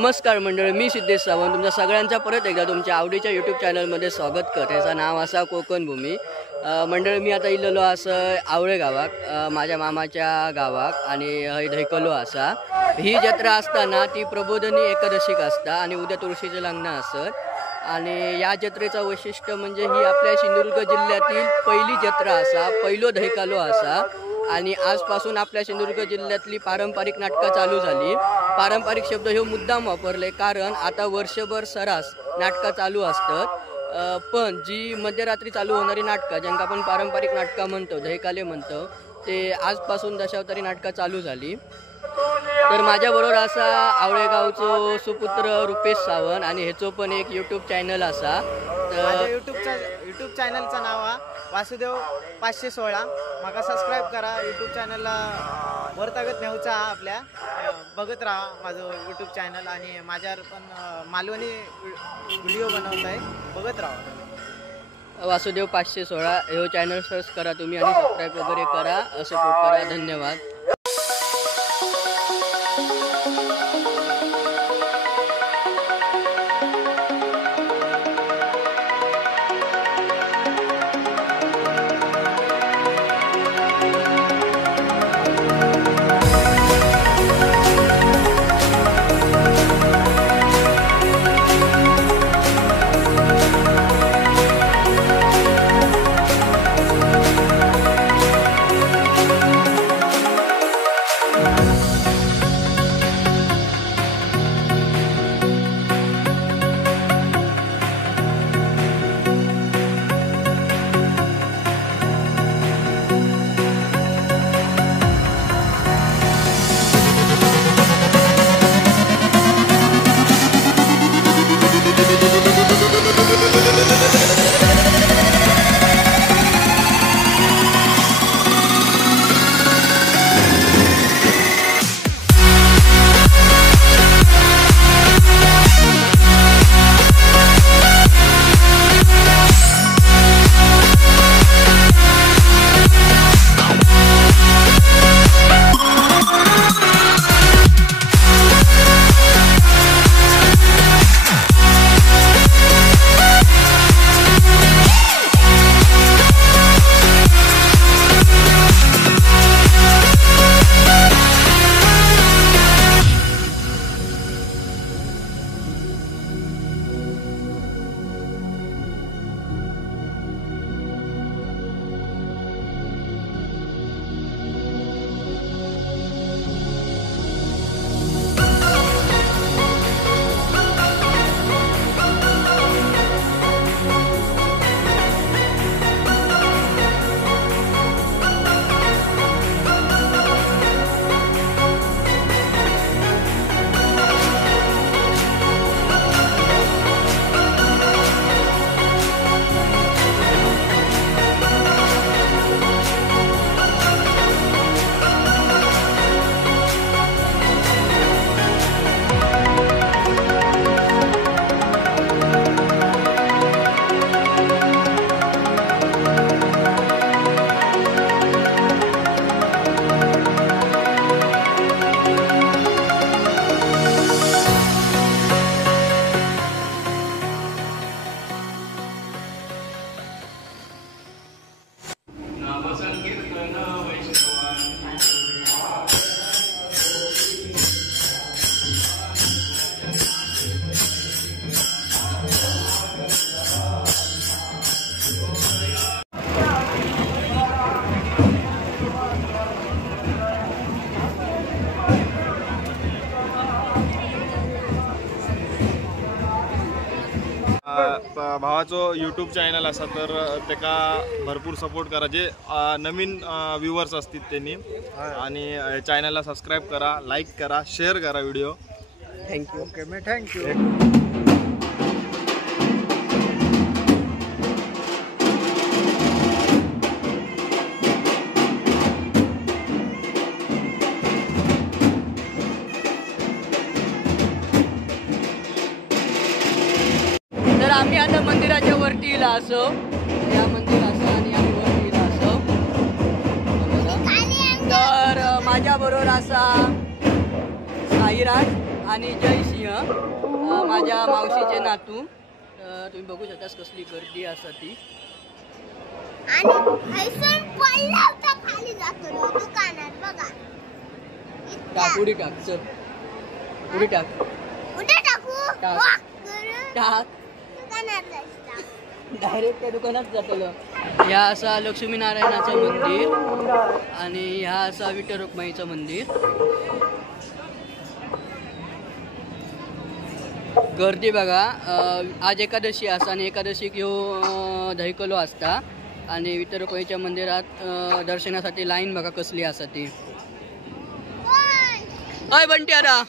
नमस्कार मंडळी, मी सिद्धेश सावंत तुमच्या सगळ्यांचा परत एकदा तुमच्या आवडीच्या यूट्यूब चॅनलमध्ये स्वागत करते. याचं नाव असा कोकण भूमी. मंडळी मी आता इल्लो असं आवळे गावाक, माझ्या मामाच्या गावाक आणि हय धैकलो असा. ही जत्रा असताना ती प्रबोधनी एकादशीक असता आणि उद्या तुळशीचे लग्न असत. आणि या जत्रेचं वैशिष्ट्य म्हणजे ही आपल्या सिंधुदुर्ग जिल्ह्यातील पहिली जत्रा असा, पहिलो धैकालो असा. आणि आजपासून आपल्या सिंधुदुर्ग जिल्ह्यातली पारंपरिक नाटकं चालू झाली. पारंपरिक शब्द हे मुद्दाम वापरले कारण आता वर्षभर सरास नाटकं चालू असतात. पण जी मध्यरात्री चालू होणारी नाटकं ज्यांना आपण पारंपरिक नाटकं म्हणतो, धैकाले म्हणतो, ते आजपासून दशावतारी नाटकं चालू झाली. तर माझ्याबरोबर असा आवळेगावचो सुपुत्र रुपेश सावंत आणि ह्याचो पण एक यूट्यूब चॅनल असा. माझ्या यूट्यूब चॅनलचं नाव आहे वासुदेव 516. मला सबस्क्राईब करा. यूट्यूब चॅनलला वरतागत नेऊचा आपल्या बघत राहा माझं यूट्यूब चॅनल. आणि माझ्यावर पण मालवणी व्हिडिओ बनवत आहे, बघत राहा. वासुदेव 516 हे चॅनल सर्च करा तुम्ही आणि सबस्क्राईब वगैरे करा, सपोर्ट करा. धन्यवाद. भावाचो यूट्यूब चॅनल असा तर तेका भरपूर सपोर्ट करा. जे नवीन व्ह्यूवर्स असतील त्यांनी आणि चॅनलला सबस्क्राईब करा, लाईक करा, शेअर करा व्हिडिओ. थँक्यू. ओके मी थँक्यू. तर आम्ही आता मंदिराच्या वरती इला असो, या मंदिर असं आणि आम्ही वरती इला असो. तर माझ्या बरोबर असा साईराज आणि जय सिंह माझ्या मावशीचे नातू. तुम्ही बघू शकतास कसली गर्दी असा ती. टाक उडी टाक चल उडी टाक टाक डायरेक्ट त्या दुकानात जातलं. ह्या असा लक्ष्मीनारायणाचं मंदिर आणि ह्या असा विठ्ठल रुक्माईचं मंदिर. गर्दी बघा. आज एकादशी असा आणि एकादशीक ह्यो धैकलो असता आणि विठ्ठल रुक्माईच्या मंदिरात दर्शनासाठी लाईन बघा कसली असा ती. अय बंटी आता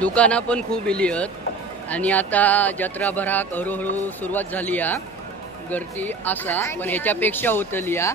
दुकानं पण खूप इली आहेत आणि आता जत्रा भराक हळूहळू सुरुवात झाली या. गर्दी असा पण ह्याच्यापेक्षा होतली या.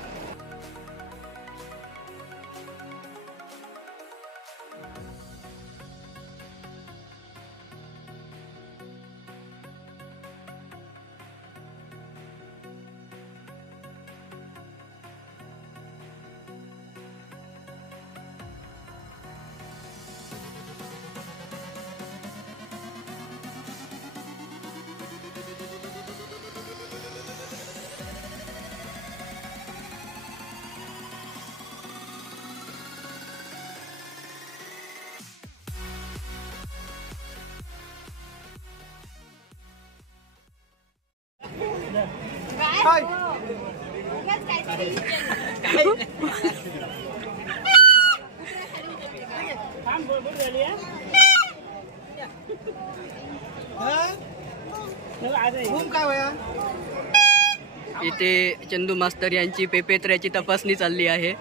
इथे चंदू मास्तर यांची पेपेत्र्याची तपासणी चालली आहे.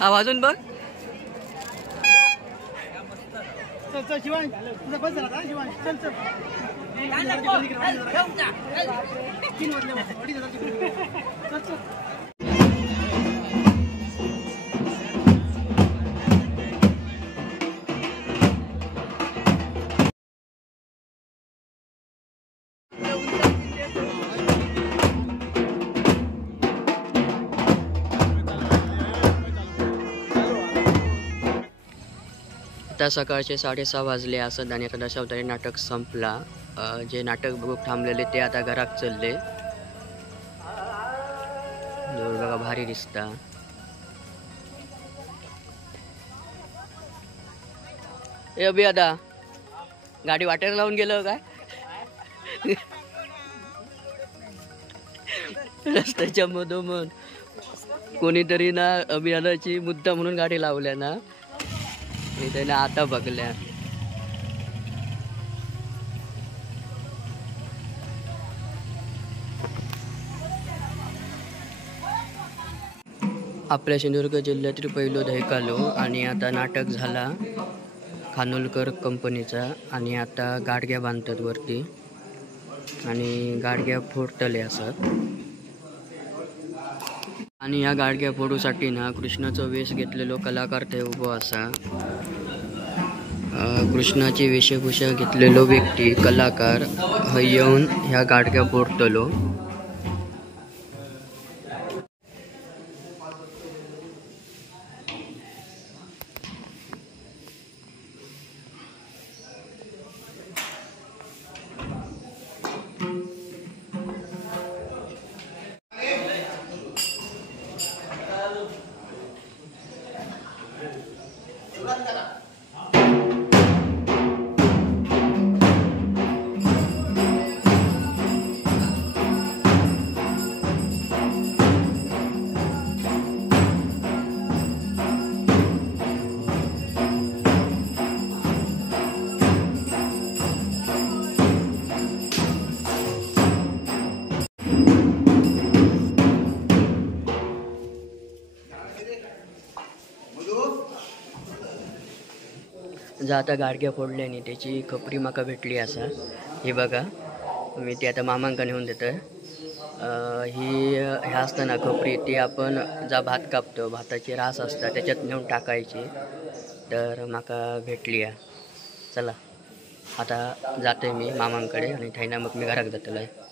हा वाजून बघ. आता सकाळचे 6:30 वाजले असत आणि आता दशावतारी नाटक संपला. जे नाटक बघू थांबलेले ते आता घरात चालले. बघा भारी दिसता. ए अभि आता गाडी वाटेला लावून गेलं काय रस्त्याच्या मधोमध कोणीतरी ना अभियानाची मुद्दा म्हणून गाडी लावल्या ना मी त्याला आता बघल्या. आपल्या सिंधुदुर्ग जिल्ह्यातील पहिलं धैकालो आणि आता नाटक झाला खानोलकर कंपनीचा आणि आता गाडग्या बांधतात वरती आणि गाडग्या फोडतले असत. आणि या गाडग्या फोडूसाठी ना कृष्णाचं वेश घेतलेलो कलाकार ते उभो असा. कृष्णाची वेशभूषा घेतलेलो व्यक्ती कलाकार येऊन ह्या गाडग्या फोडतलो. जा आता गाडग्या फोडल्याने त्याची खपरी म्हाका भेटली असा. ही बघा, मी ती आता मामांका नेऊन देतोय. ही ह्या असताना खपरी ती आपण जा भात कापतो, भाताची रास असता त्याच्यात नेऊन टाकायची. तर माका भेटली आहे. चला आता जाते मी मामांकडे आणि थैना मग मी घरात जातलो आहे.